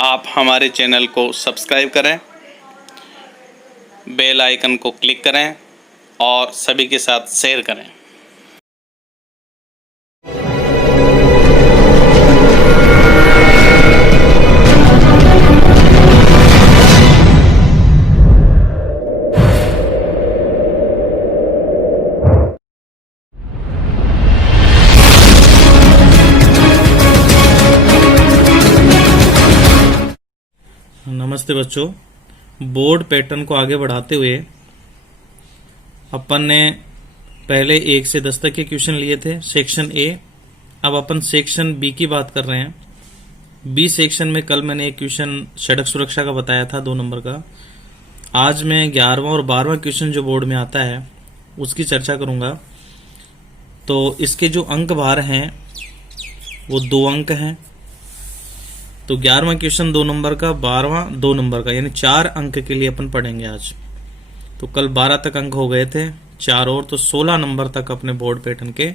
आप हमारे चैनल को सब्सक्राइब करें, बेल आइकन को क्लिक करें और सभी के साथ शेयर करें। नमस्ते बच्चों, बोर्ड पैटर्न को आगे बढ़ाते हुए अपन ने पहले 1 से 10 तक के क्वेश्चन लिए थे सेक्शन ए। अब अपन सेक्शन बी की बात कर रहे हैं। बी सेक्शन में कल मैंने एक क्वेश्चन सड़क सुरक्षा का बताया था 2 नंबर का। आज मैं 11वां और 12वां क्वेश्चन जो बोर्ड में आता है उसकी चर्चा करूंगा। तो इसके जो अंक भार हैं वो 2 अंक हैं। तो 11वां क्वेश्चन 2 नंबर का, 12वां 2 नंबर का, यानी 4 अंक के लिए अपन पढ़ेंगे आज। तो कल 12 तक अंक हो गए थे, 4 और, तो 16 नंबर तक अपने बोर्ड पैटर्न के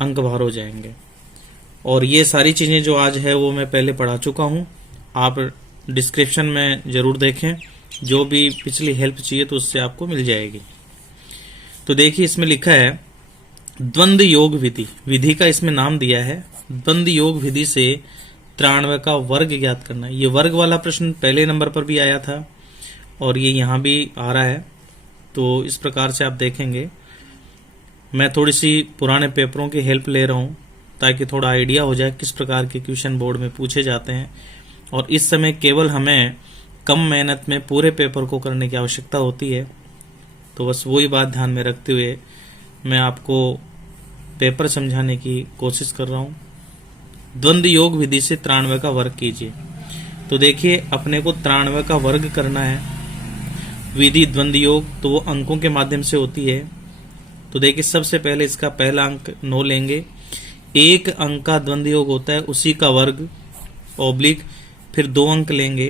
अंक भार हो जाएंगे। और ये सारी चीजें जो आज है वो मैं पहले पढ़ा चुका हूं। आप डिस्क्रिप्शन में जरूर देखें, जो भी पिछली हेल्प चाहिए तो उससे आपको मिल जाएगी। तो देखिए इसमें लिखा है द्वंद्व योग विधि। विधि का इसमें नाम दिया है द्वंद्व योग विधि से 93 का वर्ग ज्ञात करना है। ये वर्ग वाला प्रश्न पहले नंबर पर भी आया था और ये यहां भी आ रहा है। तो इस प्रकार से आप देखेंगे, मैं थोड़ी सी पुराने पेपरों की हेल्प ले रहा हूं ताकि थोड़ा आइडिया हो जाए किस प्रकार के क्वेश्चन बोर्ड में पूछे जाते हैं। और इस समय केवल हमें कम मेहनत में पूरे पेपर को करने की आवश्यकता होती है। तो बस वही बात ध्यान में रखते हुए मैं आपको पेपर समझाने की कोशिश कर रहा हूं। द्वंद्व योग विधि से 93 का वर्ग कीजिए। तो देखिए अपने को 93 का वर्ग करना है। विधि द्वंद्व योग, तो वो अंकों के माध्यम से होती है। तो देखिए सबसे पहले इसका पहला अंक 9 लेंगे। 1 अंक का द्वंद्व योग होता है उसी का वर्ग ऑब्लिक, फिर 2 अंक लेंगे।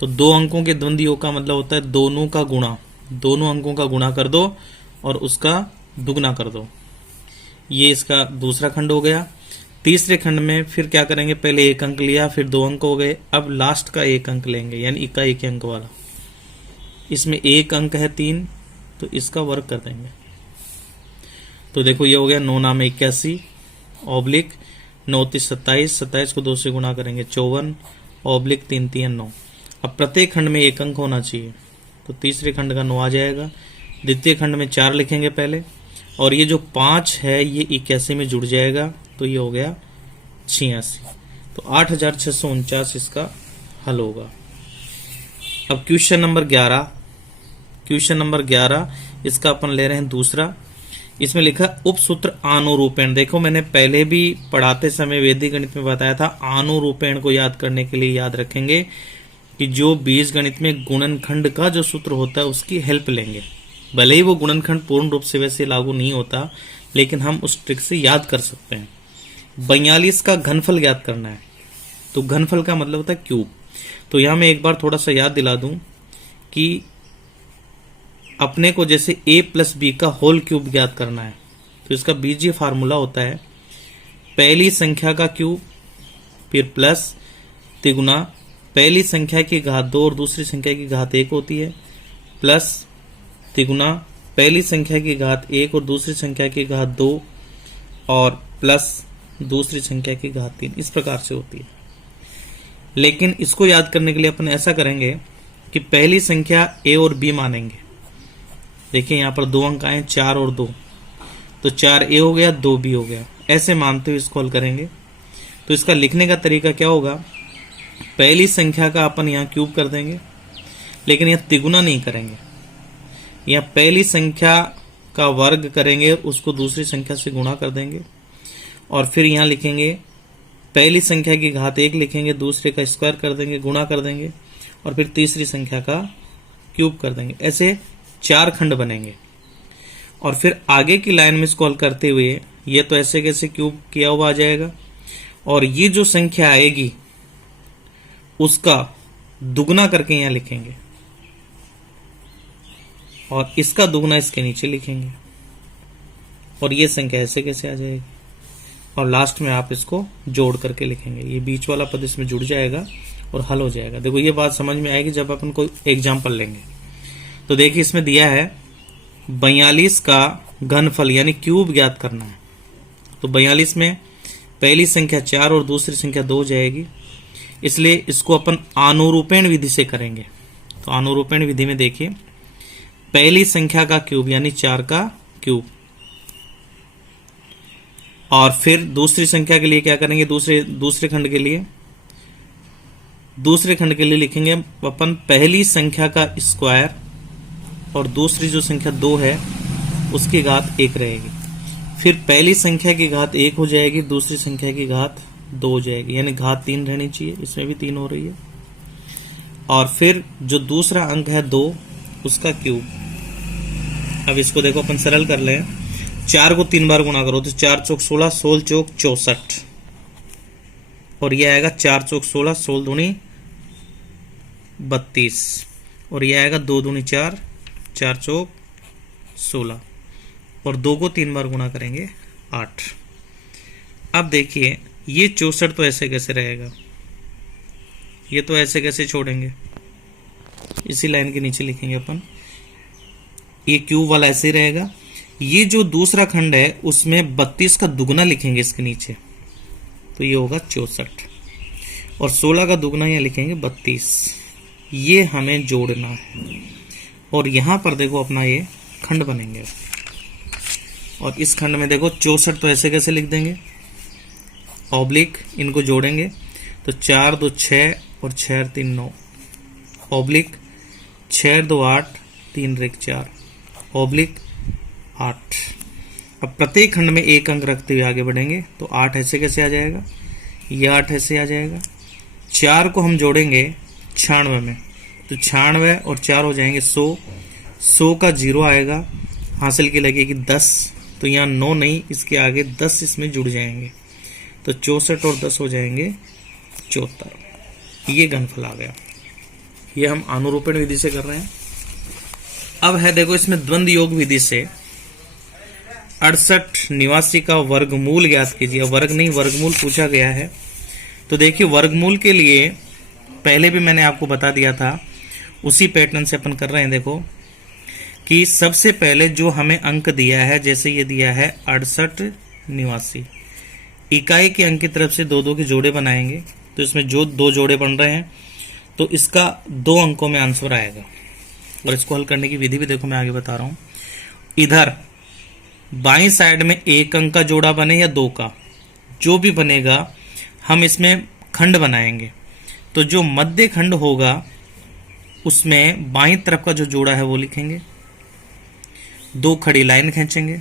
तो 2 अंकों के द्वंद्व योग का मतलब होता है दोनों का गुणा। दोनों अंकों का गुणा कर दो और उसका दुगना कर दो। ये इसका दूसरा खंड हो गया। तीसरे खंड में फिर क्या करेंगे, पहले 1 अंक लिया, फिर 2 अंक हो गए, अब लास्ट का 1 अंक लेंगे, यानी इक्का 1 अंक वाला। इसमें 1 अंक है 3, तो इसका वर्ग कर देंगे। तो देखो ये हो गया 9 नाम 81 ऑब्लिक 9 3 27, 27 को 2 से गुणा करेंगे 54 ऑब्लिक 3 3 9। अब प्रत्येक खंड में 1 अंक होना चाहिए, तो तीसरे खंड का 9 आ जाएगा। द्वितीय खंड में 4 लिखेंगे पहले, और ये जो 5 है ये 81 में जुड़ जाएगा, तो ये हो गया 86। तो 8649 इसका हल होगा। अब क्वेश्चन नंबर 11, क्वेश्चन नंबर 11 इसका अपन ले रहे हैं दूसरा। इसमें लिखा उपसूत्र आनुरूपेण। देखो मैंने पहले भी पढ़ाते समय वैदिक गणित में बताया था, आनुरूपेण को याद करने के लिए याद रखेंगे कि जो बीज गणित में गुणनखंड का जो सूत्र होता है उसकी हेल्प लेंगे। भले ही वो गुणनखंड पूर्ण रूप से वैसे लागू नहीं होता, लेकिन हम उस ट्रिक से याद कर सकते हैं। 42 का घनफल ज्ञात करना है। तो घनफल का मतलब होता है क्यूब। तो यहां मैं एक बार थोड़ा सा याद दिला दूं कि अपने को जैसे a प्लस बी का होल क्यूब ज्ञात करना है, तो इसका बीजीय फार्मूला होता है पहली संख्या का क्यूब, फिर प्लस तिगुना पहली संख्या की घात 2 और दूसरी संख्या की घात 1 होती है, प्लस तिगुना पहली संख्या की घात 1 और दूसरी संख्या की घात 2 और प्लस दूसरी संख्या की घात 3। इस प्रकार से होती है। लेकिन इसको याद करने के लिए अपन ऐसा करेंगे कि पहली संख्या a और b मानेंगे। देखिए यहां पर 2 अंक आए, 4 और 2, तो 4a हो गया, 2b हो गया। ऐसे मानते हुए इसको हल करेंगे। तो इसका लिखने का तरीका क्या होगा, पहली संख्या का अपन यहां क्यूब कर देंगे, लेकिन यहां तिगुना नहीं करेंगे। यहां पहली संख्या का वर्ग करेंगे, उसको दूसरी संख्या से गुणा कर देंगे, और फिर यहां लिखेंगे पहली संख्या की घात 1 लिखेंगे, दूसरे का स्क्वायर कर देंगे, गुणा कर देंगे, और फिर तीसरी संख्या का क्यूब कर देंगे। ऐसे 4 खंड बनेंगे। और फिर आगे की लाइन में इसको हल करते हुए ये तो ऐसे कैसे क्यूब किया हुआ आ जाएगा, और ये जो संख्या आएगी उसका दुगना करके यहां लिखेंगे, और इसका दुगना इसके नीचे लिखेंगे, और ये संख्या ऐसे कैसे आ जाएगी, और लास्ट में आप इसको जोड़ करके लिखेंगे। ये बीच वाला पद इसमें जुड़ जाएगा और हल हो जाएगा। देखो ये बात समझ में आएगी जब अपन कोई एग्जाम्पल लेंगे। तो देखिए इसमें दिया है 42 का घनफल यानी क्यूब ज्ञात करना है। तो 42 में पहली संख्या 4 और दूसरी संख्या 2 जाएगी, इसलिए इसको अपन आनुरूपेण विधि से करेंगे। तो आनुरूपेण विधि में देखिए पहली संख्या का क्यूब यानी 4 का क्यूब, और फिर दूसरी संख्या के लिए क्या करेंगे, दूसरे खंड के लिए लिखेंगे अपन पहली संख्या का स्क्वायर और दूसरी जो संख्या 2 है उसकी घात 1 रहेगी। फिर पहली संख्या की घात 1 हो जाएगी, दूसरी संख्या की घात 2 हो जाएगी, यानी घात 3 रहनी चाहिए, इसमें भी 3 हो रही है। और फिर जो दूसरा अंक है 2 उसका क्यूब। अब इसको देखो अपन सरल कर लें, 4 को 3 बार गुणा करो तो 4 चौक 16, 16 चौक 64, और ये आएगा 4 चौक 16, 16 दूनी 32, और ये आएगा 2 दूनी 4, 4 चौक 16, और 2 को 3 बार गुणा करेंगे 8। अब देखिए ये 64 तो ऐसे कैसे रहेगा, ये तो ऐसे कैसे छोड़ेंगे, इसी लाइन के नीचे लिखेंगे अपन, ये क्यूब वाला ऐसे ही रहेगा। ये जो दूसरा खंड है उसमें 32 का दुगना लिखेंगे इसके नीचे, तो ये होगा 64, और 16 का दुगना यहाँ लिखेंगे 32। ये हमें जोड़ना है, और यहां पर देखो अपना ये खंड बनेंगे। और इस खंड में देखो 64 तो ऐसे कैसे लिख देंगे, ऑब्लिक इनको जोड़ेंगे तो 4 2 6 और 6 3 9, ऑब्लिक 6 2 8 3 1 4, ऑब्लिक 8। अब प्रत्येक खंड में एक अंक रखते हुए आगे बढ़ेंगे तो 8 ऐसे कैसे आ जाएगा, ये 8 ऐसे आ जाएगा। 4 को हम जोड़ेंगे 96 में, तो 96 और 4 हो जाएंगे 100, 100 का 0 आएगा, हासिल की लगेगी 10, तो यहाँ 9 नहीं, इसके आगे 10 इसमें जुड़ जाएंगे, तो 64 और 10 हो जाएंगे 74। ये घनफल आ गया। ये हम आनुरूपण विधि से कर रहे हैं। अब है देखो इसमें द्वंद्व योग विधि से 68 89 का वर्गमूल ज्ञात कीजिए। वर्ग नहीं, वर्गमूल पूछा गया है। तो देखिए वर्गमूल के लिए पहले भी मैंने आपको बता दिया था, उसी पैटर्न से अपन कर रहे हैं। देखो कि सबसे पहले जो हमें अंक दिया है, जैसे ये दिया है 68 89, इकाई के अंक की तरफ से 2 2 के जोड़े बनाएंगे, तो इसमें जो 2 जोड़े बन रहे हैं तो इसका 2 अंकों में आंसर आएगा। और इसको हल करने की विधि भी देखो मैं आगे बता रहा हूं। इधर बाईं साइड में 1 अंक का जोड़ा बने या 2 का, जो भी बनेगा हम इसमें खंड बनाएंगे। तो जो मध्य खंड होगा उसमें बाईं तरफ का जो जोड़ा है वो लिखेंगे, 2 खड़ी लाइन खींचेंगे,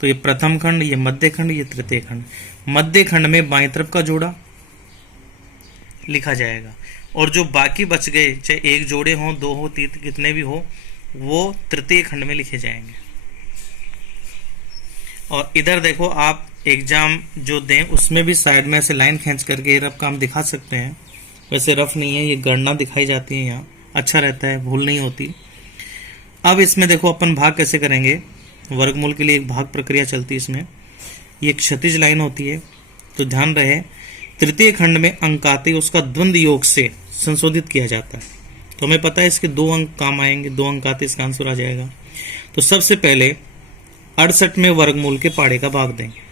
तो ये प्रथम खंड, ये मध्य खंड, ये तृतीय खंड। मध्य खंड में बाईं तरफ का जोड़ा लिखा जाएगा, और जो बाकी बच गए, चाहे 1 जोड़े हों, 2 हो, 3, कितने भी हो, वो तृतीय खंड में लिखे जाएंगे। और इधर देखो आप एग्जाम जो दें उसमें भी साइड में ऐसे लाइन खींच करके ये रफ काम दिखा सकते हैं। वैसे रफ नहीं है, ये गणना दिखाई जाती है, यहाँ अच्छा रहता है, भूल नहीं होती। अब इसमें देखो अपन भाग कैसे करेंगे। वर्गमूल के लिए एक भाग प्रक्रिया चलती है इसमें। ये क्षैतिज लाइन होती है, तो ध्यान रहे तृतीय खंड में अंक आते उसका द्वंद्व योग से संशोधित किया जाता है। तो हमें पता है इसके 2 अंक काम आएंगे, 2 अंक आते इसका आंसर आ जाएगा। तो सबसे पहले 68 में वर्गमूल के पाड़े का भाग देंगे।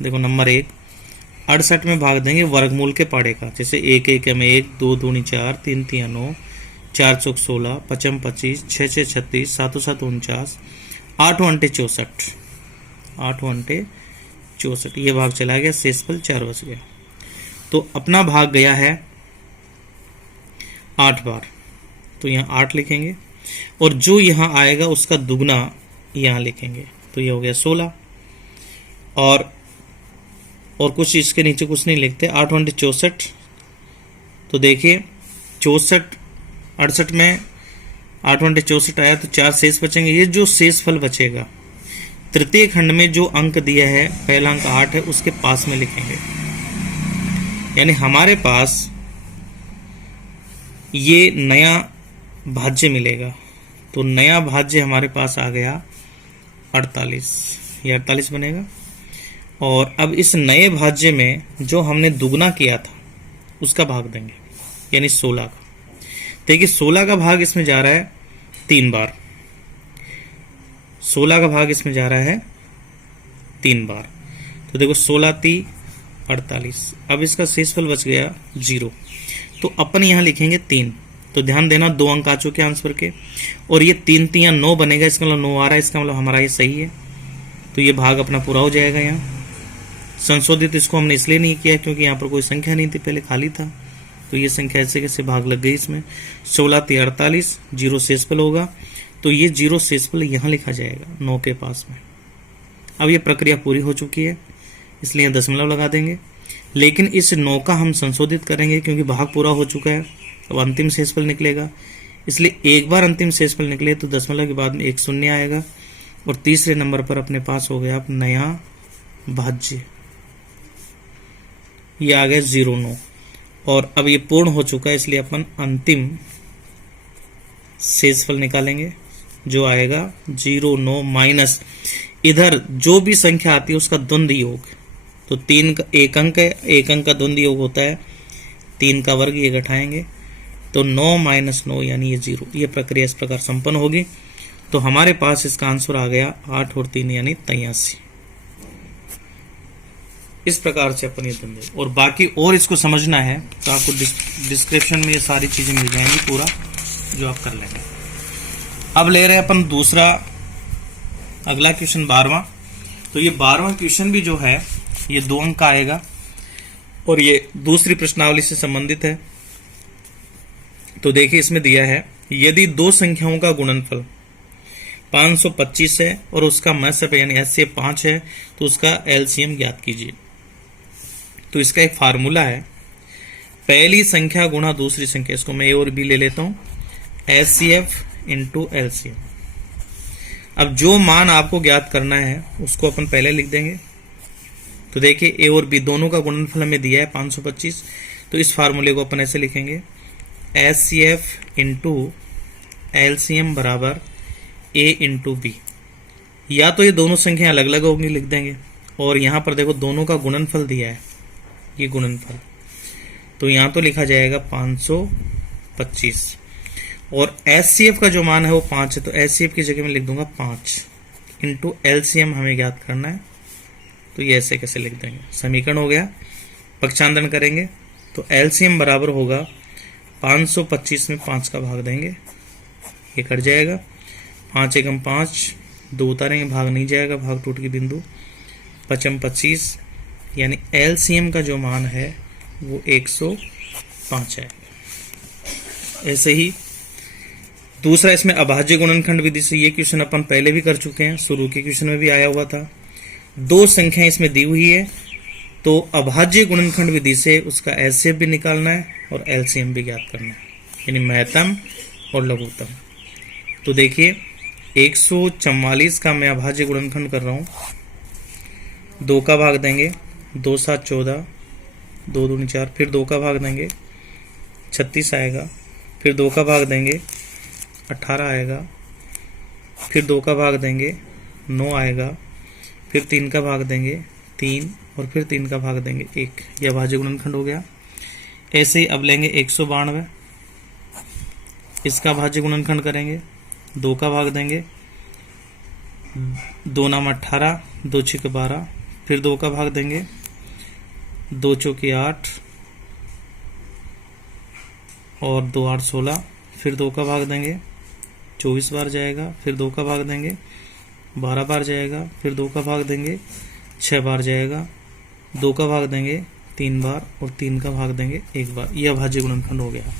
देखो नंबर 1, 68 में भाग देंगे वर्गमूल के पाड़े का। जैसे 1 1 में 1, 2 दूनी 4, 3 3 9, 4 चौक 16, 5 25, 6 6 36, 7 7 49, 8 अंटे 64, 8 अंटे 64। ये भाग चला गया, शेषफल 4 बच गया। तो अपना भाग गया है 8 बार, तो यहाँ 8 लिखेंगे, और जो यहाँ आएगा उसका दुगना यहाँ लिखेंगे, तो ये हो गया 16। और कुछ इसके नीचे कुछ नहीं लिखते। 8 अंटे 64, तो देखिए 64 68 में 8 अंटे 64 आया, तो 4 शेष बचेंगे। ये जो शेषफल बचेगा तृतीय खंड में जो अंक दिया है, पहला अंक 8 है, उसके पास में लिखेंगे। यानी हमारे पास ये नया भाज्य मिलेगा, तो नया भाज्य हमारे पास आ गया 48, ये 48 बनेगा। और अब इस नए भाज्य में जो हमने दुगना किया था उसका भाग देंगे, यानी 16 का। देखिए 16 का भाग इसमें जा रहा है 3 बार, 16 का भाग इसमें जा रहा है 3 बार। तो देखो 16 3 48। अब इसका शेषफल बच गया 0, तो अपन यहां लिखेंगे 3। तो ध्यान देना 2 अंक आ चुके आंसर के, और ये 3 3 9 बनेगा, इसका मतलब 9 आ रहा है, इसका मतलब हमारा ये सही है। तो ये भाग अपना पूरा हो जाएगा। यहाँ संशोधित इसको हमने इसलिए नहीं किया क्योंकि यहाँ पर कोई संख्या नहीं थी, पहले खाली था, तो ये संख्या ऐसे कैसे भाग लग गई इसमें। 16 3 48, 0 शेषफल होगा, तो ये 0 शेषफल यहाँ लिखा जाएगा 9 के पास में। अब ये प्रक्रिया पूरी हो चुकी है, इसलिए दशमलव लगा देंगे। लेकिन इस 9 का हम संशोधित करेंगे क्योंकि भाग पूरा हो चुका है, अब अंतिम शेषफल निकलेगा। इसलिए एक बार अंतिम शेषफल निकले तो दशमलव के बाद में एक शून्य आएगा, और तीसरे नंबर पर अपने पास हो गया अब नया भाज्य, ये आ गया 0,9। और अब ये पूर्ण हो चुका है, इसलिए अपन अंतिम शेषफल निकालेंगे जो आएगा 0,9 माइनस इधर जो भी संख्या आती है उसका द्वंद्व योग। तो 3 का एक अंक है, एक अंक का द्वंद्व योग होता है 3 का वर्ग, ये घटाएंगे तो 9 माइनस 9 यानी ये 0। ये प्रक्रिया इस प्रकार संपन्न होगी। तो हमारे पास इसका आंसर आ गया 8 और 3 यानी 83। इस प्रकार से अपन ये द्वंद्व, और बाकी और इसको समझना है तो आपको डिस्क्रिप्शन में ये सारी चीजें मिल जाएंगी, पूरा जो आप कर लेंगे। अब ले रहे हैं अपन दूसरा अगला क्वेश्चन 12वां। तो ये 12वां क्वेश्चन भी जो है ये 2 अंक का आएगा, और ये दूसरी प्रश्नावली से संबंधित है। तो देखिए इसमें दिया है, यदि 2 संख्याओं का गुणनफल 525 है और उसका MSF यानी HCF 5 है, तो उसका LCM ज्ञात कीजिए। तो इसका एक फार्मूला है, पहली संख्या गुणा दूसरी संख्या, इसको मैं A और B ले लेता हूं, HCF इंटू LCM। अब जो मान आपको ज्ञात करना है उसको अपन पहले लिख देंगे। तो देखिए A और B दोनों का गुणनफल हमें दिया है 525, तो इस फार्मूले को अपन ऐसे लिखेंगे, HCF इंटू LCM बराबर A इंटू B। या तो ये दोनों संख्या अलग अलग होंगी, लिख देंगे, और यहां पर देखो दोनों का गुणनफल दिया है, ये गुणनफल, तो यहां तो लिखा जाएगा 525, और HCF का जो मान है वो 5 है, तो HCF की जगह में लिख दूंगा 5 इंटू LCM हमें ज्ञात करना है, तो ये ऐसे कैसे लिख देंगे। समीकरण हो गया, पक्षांतरण करेंगे तो LCM बराबर होगा 525 में 5 का भाग देंगे, ये कट जाएगा, 5 एकम 5, 2 उतारेंगे, भाग नहीं जाएगा, भाग टूट के बिंदु, 5 25 यानी LCM का जो मान है वो 105 है। ऐसे ही दूसरा इसमें अभाज्य गुणनखंड विधि से, ये क्वेश्चन अपन पहले भी कर चुके हैं, शुरू के क्वेश्चन में भी आया हुआ था। 2 संख्याएं इसमें दी हुई है, तो अभाज्य गुणनखंड विधि से उसका HCF भी निकालना है और LCM भी ज्ञात करना है, यानी महत्तम और लघुत्तम। तो देखिए 144 का मैं अभाज्य गुणनखंड कर रहा हूं, 2 का भाग देंगे, 2 7 14, 2 दूनी 4, फिर 2 का भाग देंगे 36 आएगा, फिर 2 का भाग देंगे 18 आएगा, फिर 2 का भाग देंगे 9 आएगा, फिर 3 का भाग देंगे 3, और फिर 3 का भाग देंगे 1। यह अभाज्य गुणनखंड हो गया। ऐसे ही अब लेंगे 192, इसका भाज्य गुणनखंड करेंगे, 2 का भाग देंगे, 2 नाम 18, 2 6 12, फिर 2 का भाग देंगे, 2 चौके 8 और 2 8 16, फिर 2 का भाग देंगे, 24 बार जाएगा, फिर 2 का भाग देंगे, 12 बार जाएगा, फिर 2 का भाग देंगे, 6 बार जाएगा, 2 का भाग देंगे 3 बार, और 3 का भाग देंगे 1 बार। यह अभाज्य गुणनखंड हो गया।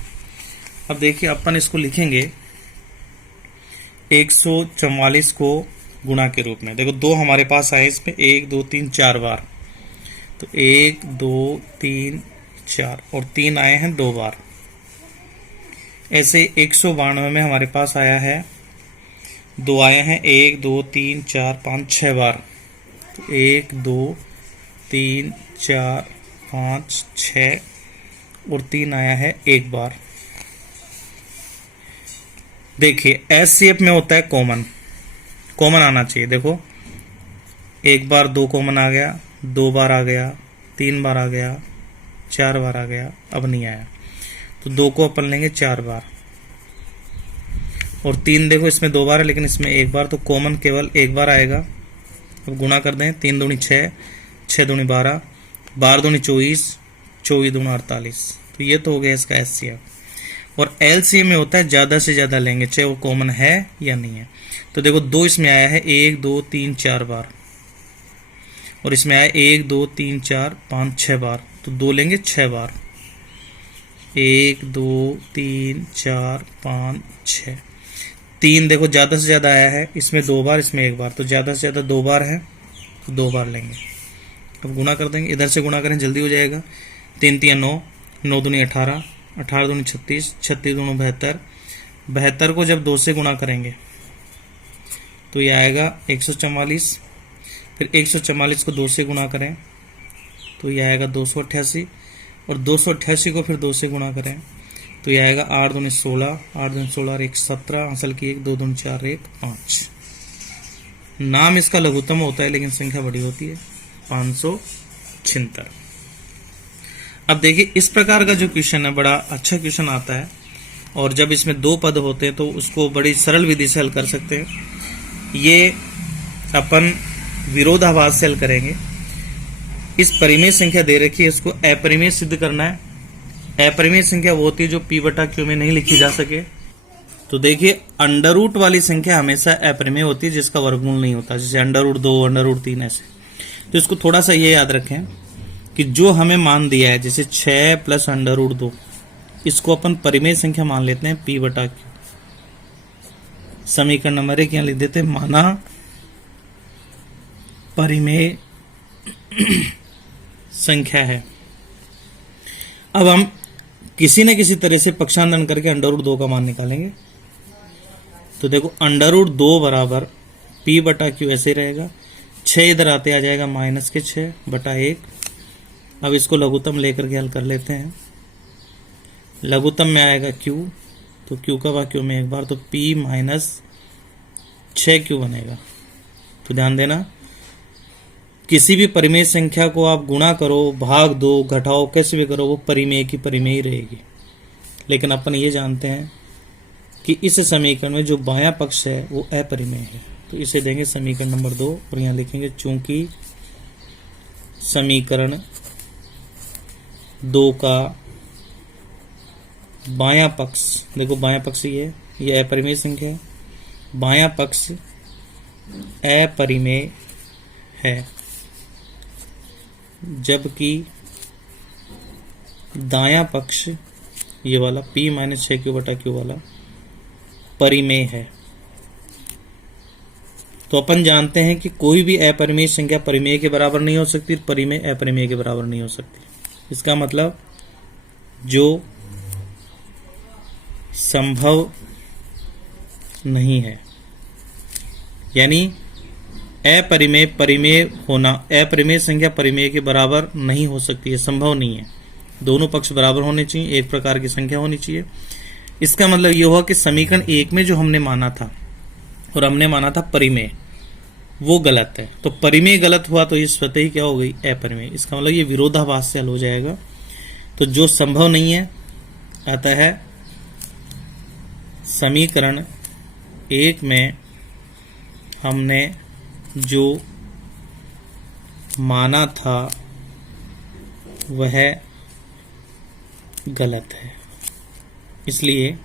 अब देखिए अपन इसको लिखेंगे 144 को गुणा के रूप में। देखो 2 हमारे पास आए इसमें, 1 2 3 4 बार, तो 1 2 3 4, और 3 आए हैं 2 बार। ऐसे 192 में हमारे पास आया है, 2 आए हैं, 1 2 3 4 5 6 बार, तो 1 2 3 4 5 6, और 3 आया है 1 बार। देखिए HCF में होता है कॉमन, कॉमन आना चाहिए। देखो 1 बार 2 कॉमन आ गया, 2 बार आ गया, 3 बार आ गया, 4 बार आ गया, अब नहीं आया, तो 2 को अपन लेंगे 4 बार, और 3 देखो इसमें 2 बार है लेकिन इसमें 1 बार, तो कॉमन केवल 1 बार आएगा। अब गुणा कर दें, 3 दूनी 6, 6 दूनी 12, 12 दूनी 24, 24 दूनी 48, तो ये तो हो गया इसका एचसीएफ। और एलसीएम में होता है ज्यादा से ज्यादा लेंगे, चाहे वो कॉमन है या नहीं है। तो देखो 2 इसमें आया है 1 2 3 4 बार, और इसमें आया 1 2 3 4 5 6 बार, तो 2 लेंगे 6 बार, 1 2 3 4 5 6। 3 देखो ज्यादा से ज्यादा आया है, इसमें 2 बार, इसमें 1 बार, तो ज्यादा से ज्यादा 2 बार है, तो 2 बार लेंगे। अब गुणा कर देंगे, इधर से गुणा करें जल्दी हो जाएगा। 3 3 9, 9 दूनी 18, 18 दूनी 36, 36 दूनी 72, 72 को जब 2 से गुणा करेंगे तो ये आएगा 144, फिर 144 को 2 से गुणा करें तो ये आएगा 288, और 288 को फिर 2 से गुणा करें तो ये आएगा 8 दूनी 16, 8 दूनी 16 और 1 17, हासिल की 1, 2 दूनी 4 1 5। नाम इसका लघुत्तम होता है लेकिन संख्या बड़ी होती है, 576। अब देखिए इस प्रकार का जो क्वेश्चन है बड़ा अच्छा क्वेश्चन आता है, और जब इसमें 2 पद होते हैं तो उसको बड़ी सरल विधि से हल कर सकते हैं। ये अपन विरोधाभास से हल करेंगे। इस परिमेय संख्या दे रखी है, इसको अपरिमेय सिद्ध करना है। अपरिमेय संख्या वो होती है जो p बटा q में नहीं लिखी जा सके। तो देखिए अंडर रूट वाली संख्या हमेशा अपरिमेय होती है जिसका वर्गमूल नहीं होता, जैसे अंडर रूट 2, अंडर रूट 3 ऐसे। तो इसको थोड़ा सा ये याद रखें कि जो हमें मान दिया है, जैसे 6 प्लस अंडर रूट 2, इसको अपन परिमेय संख्या मान लेते हैं p बटा q। समीकरण नंबर 1 यहां लिख देते हैं, माना परिमेय संख्या है। अब हम किसी न किसी तरह से पक्षांतरण करके अंडर रूट 2 का मान निकालेंगे। तो देखो अंडर रूट 2 बराबर p बटा q ऐसे रहेगा, 6 इधर आते आ जाएगा माइनस के 6 बटा 1। अब इसको लघुत्तम लेकर के हल कर लेते हैं। लघुत्तम में आएगा q, तो q का भाग q में 1 बार, तो p माइनस 6q बनेगा। तो ध्यान देना, किसी भी परिमेय संख्या को आप गुणा करो, भाग दो, घटाओ, कैसे भी करो, वो परिमेय की परिमेय ही रहेगी। लेकिन अपन ये जानते हैं कि इस समीकरण में जो बायां पक्ष है वो अपरिमेय है, तो इसे देंगे समीकरण नंबर 2, और यहां लिखेंगे चूंकि समीकरण 2 का बायां पक्ष, देखो बायां पक्ष ये अपरिमेय संख्या है, बायां पक्ष अपरिमेय है, जबकि दायां पक्ष ये वाला p माइनस 6q बटा q वाला परिमेय है। तो अपन जानते हैं कि कोई भी अपरिमेय संख्या परिमेय के बराबर नहीं हो सकती, परिमेय अपरिमेय के बराबर नहीं हो सकती। इसका मतलब जो संभव नहीं है, यानी अपरिमेय परिमेय होना, अपरिमेय संख्या परिमेय के बराबर नहीं हो सकती है, संभव नहीं है। दोनों पक्ष बराबर होने चाहिए, एक प्रकार की संख्या होनी चाहिए। इसका मतलब यह हुआ कि समीकरण 1 में जो हमने माना था और हमने माना था परिमेय, वो गलत है। तो परिमेय गलत हुआ तो ये स्वतः ही क्या हो गई, अपरिमेय। इसका मतलब ये विरोधाभास से हल हो जाएगा। तो जो संभव नहीं है, आता है समीकरण 1 में हमने जो माना था वह गलत है। इसलिए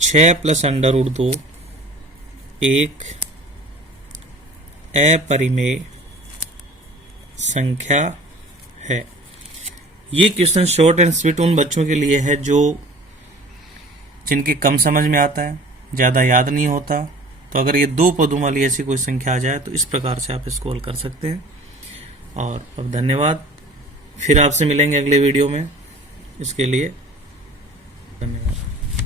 6 प्लस अंडर रूट 2 एक अपरिमेय संख्या है। ये क्वेश्चन शॉर्ट एंड स्वीट उन बच्चों के लिए है जो जिनकी कम समझ में आता है, ज़्यादा याद नहीं होता। तो अगर ये 2 पदों वाली ऐसी कोई संख्या आ जाए तो इस प्रकार से आप इसको हल कर सकते हैं। और अब धन्यवाद, फिर आपसे मिलेंगे अगले वीडियो में। इसके लिए धन्यवाद।